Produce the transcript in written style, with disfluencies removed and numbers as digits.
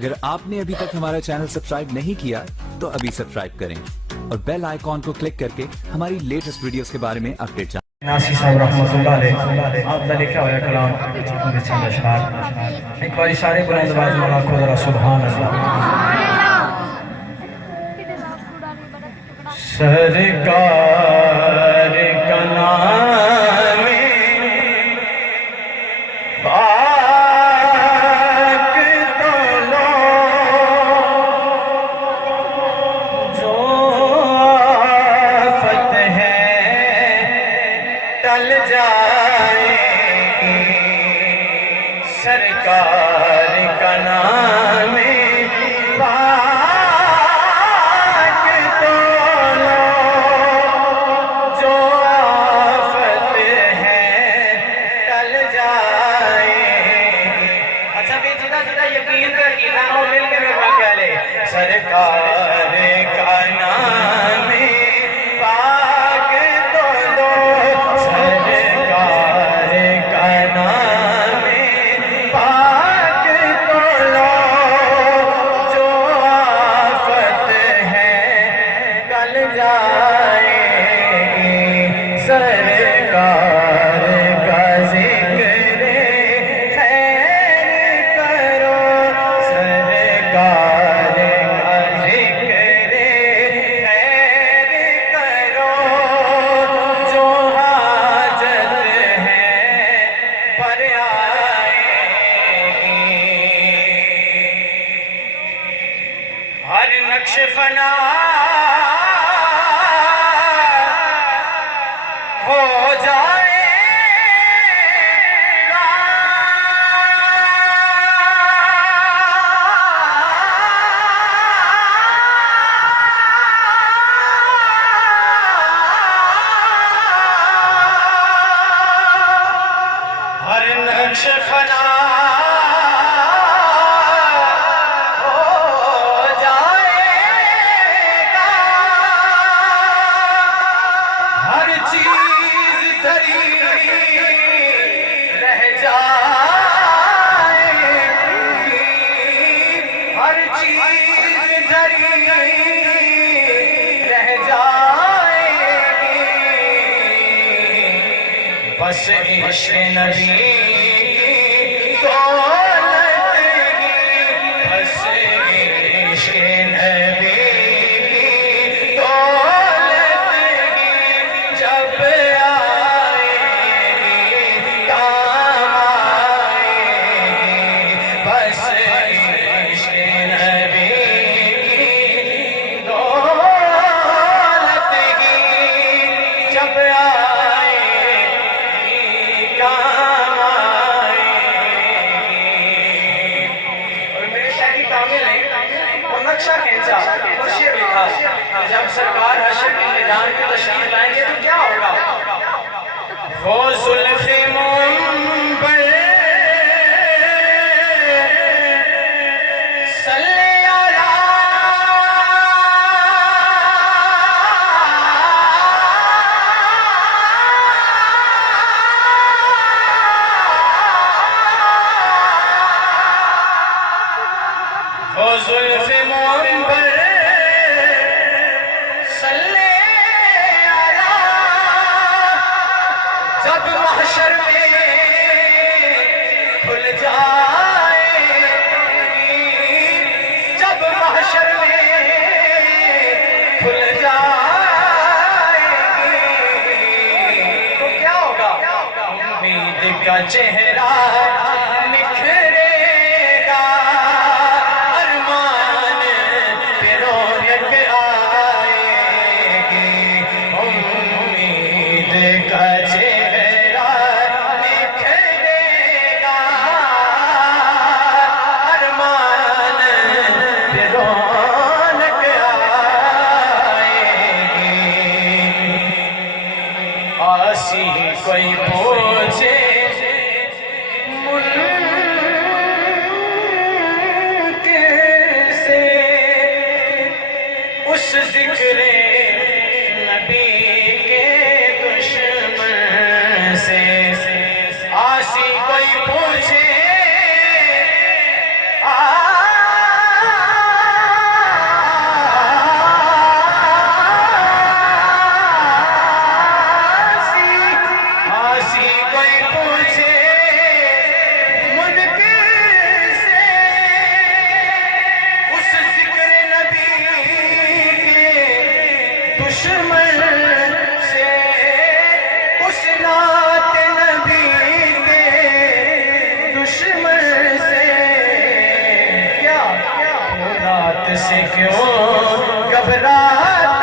अगर आपने अभी तक हमारा चैनल सब्सक्राइब नहीं किया तो अभी सब्सक्राइब करें और बेल आइकॉन को क्लिक करके हमारी लेटेस्ट वीडियोस के बारे में अपडेट जानें। नासी साहब रहमतुल्लाह अलैह आपने लिखा हुआ कलाम उनके चंद अशआर एक बार सारे बुलंद आवाज में आखो जरा सुभान अल्लाह। सरकार का नाम पाक तो लो जो आफत है टल जाए। सरकार का नाम पाक तो लो जो आफत है टल जाए। अच्छा भी जिदा जिदा यकीन कर कीना और मिल के मेरे पास कह ले सरकार का नाम पाक तो लो। सरकार का नाम पाक तो लो जो आफत है टल जाएगी। सरकार का जिक्र खैर करो। सरकार का जिक्र खैर करो जो हाजत है पर आएगी। हर नक्श फना हो जाएगा। हर नक्श फना हो जाएगा। हर चीज धरी रह जाएगी। हर चीज धरी रह जाएगी। बस इश्क़ नबी की दौलत की। बस इश्क़ नबी की दौलत की जब आएगी काम आएगी। बस इश्क़ नबी की दौलत की जब आएगी काम आएगी। और मेरे शायरी कामिल है और नक्शा खींचा और शेर लिखा कि जब सरकार हशर के मैदान में तशरीफ लाएंगे तो क्या होगा। वो जुल्फ़े मुंबर सल्ले अला वो जुल्फ़े मुंबर सल्ले अला। जब महशर में खुल जाएगी। जब महशर में खुल जाएगी तो क्या होगा। उम्मीद का चेहरा निखरेगा। अरमान पे रौनक आएगी। उम्मीद का चेहरा निखरेगा। अरमान पे रौनक आएगी। आसी कोई पूछे मुनकिर से उस जिक्र नबी के दुश्मन से। आसी कोई पूछे घबराता